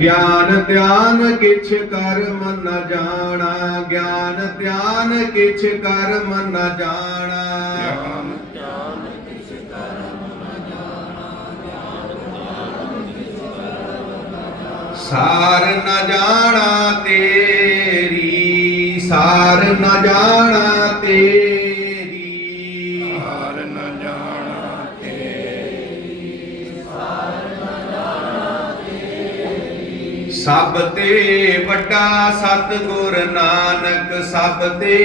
ਗਿਆਨ ਧਿਆਨ ਕਿਛ ਕਰਮ ਨ ਜਾਣਾ, ਗਿਆਨ ਧਿਆਨ ਕਿਛ ਕਰਮ ਨ ਜਾਣਾ। ਸਾਰ ਨ ਜਾਣਾ ਤੇਰੀ, ਸਾਰ ਨ ਜਾਣਾ ਤੇਰੀ। ਹਾਰ ਨ ਜਾਣਾ ਸਭ ਤੇ ਵੱਡਾ ਸਤਿਗੁਰ ਨਾਨਕ। ਸਭ ਤੇ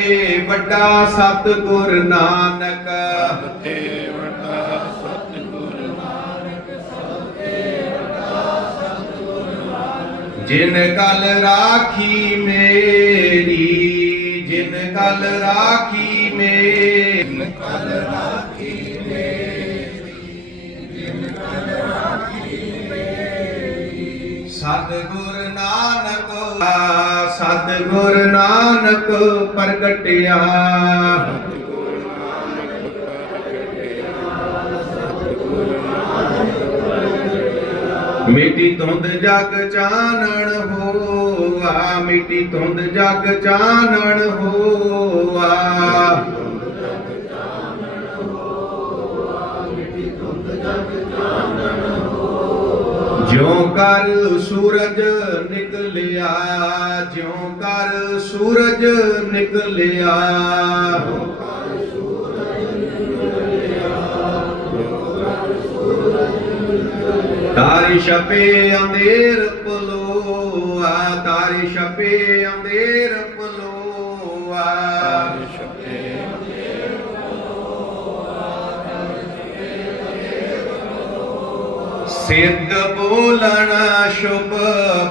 ਵੱਡਾ ਸਤਿਗੁਰ ਨਾਨਕ ਤੇ ਵੱਡਾ ਸਤਿਗੁਰ ਜਿਨ ਕਲ ਰਾਖੀ ਮੇਰੀ ਜਿਨ ਕਲ ਰਾਖੀ ਮੇਰੀ। ਕਲ ਸਤਿਗੁਰ ਨਾਨਕ ਸਤਿਗੁਰ ਨਾਨਕ ਪ੍ਰਗਟਿਆ। ਮਿੱਟੀ ਧੁੰਦ ਜਗ ਚਾਨਣ ਹੋਆ, ਮਿੱਟੀ ਧੁੰਦ ਜਗ ਚਾਨਣ ਹੋਆ। ਜਿਉ ਕਰ ਸੂਰਜ ਨਿਕਲਿਆ, ਜਿਉ ਕਰ ਸੂਰਜ ਨਿਕਲਿਆ। ਤਾਰੀ ਛਪੇ ਅੰਧੇਰ ਪਲੋਆ, ਤਾਰੀ ਛਪੇ ਅੰਧੇਰ ਸਿੱਧ ਬੋਲਣਾ ਸ਼ੁਭ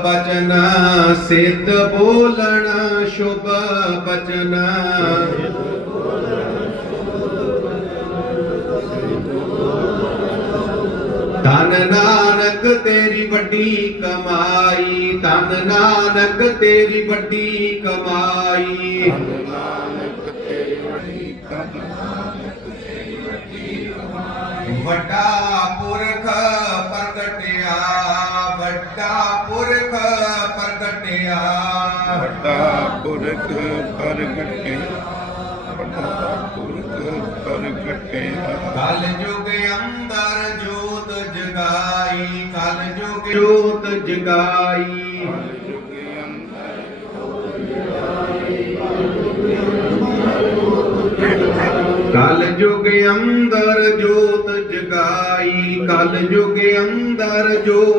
ਬਚਨਾ, ਸਿੱਧ ਬੋਲਣ ਸ਼ੁਭ ਬਚਨ। ਧਨ ਨਾਨਕ ਤੇਰੀ ਵੱਡੀ ਕਮਾਈ, ਧਨ ਨਾਨਕ ਤੇਰੀ ਵੱਡੀ ਕਮਾਈ। ਵੱਡਾ ਵੱਡਾ ਪੁਰਖ ਪ੍ਰਗਟਿਆ। ਵੱਡਾ ਪੁਰਖ ਪ੍ਰਗਟੇ ਵੱਡਾ ਪੁਰਖ ਪ੍ਰਗਟੇ ਕਲ ਯੁਗ ਅੰਦਰ ਜੋਤ ਜਗਾਈ ਕਲ ਯੁਗ ਜੋਤ ਜਗਾਈ। ਕਲ ਯੁਗ ਅੰਦਰ ਜੋਤ ਜਗਾਈ ਕਲ ਯੁਗ ਅੰਦਰ ਜੋਤ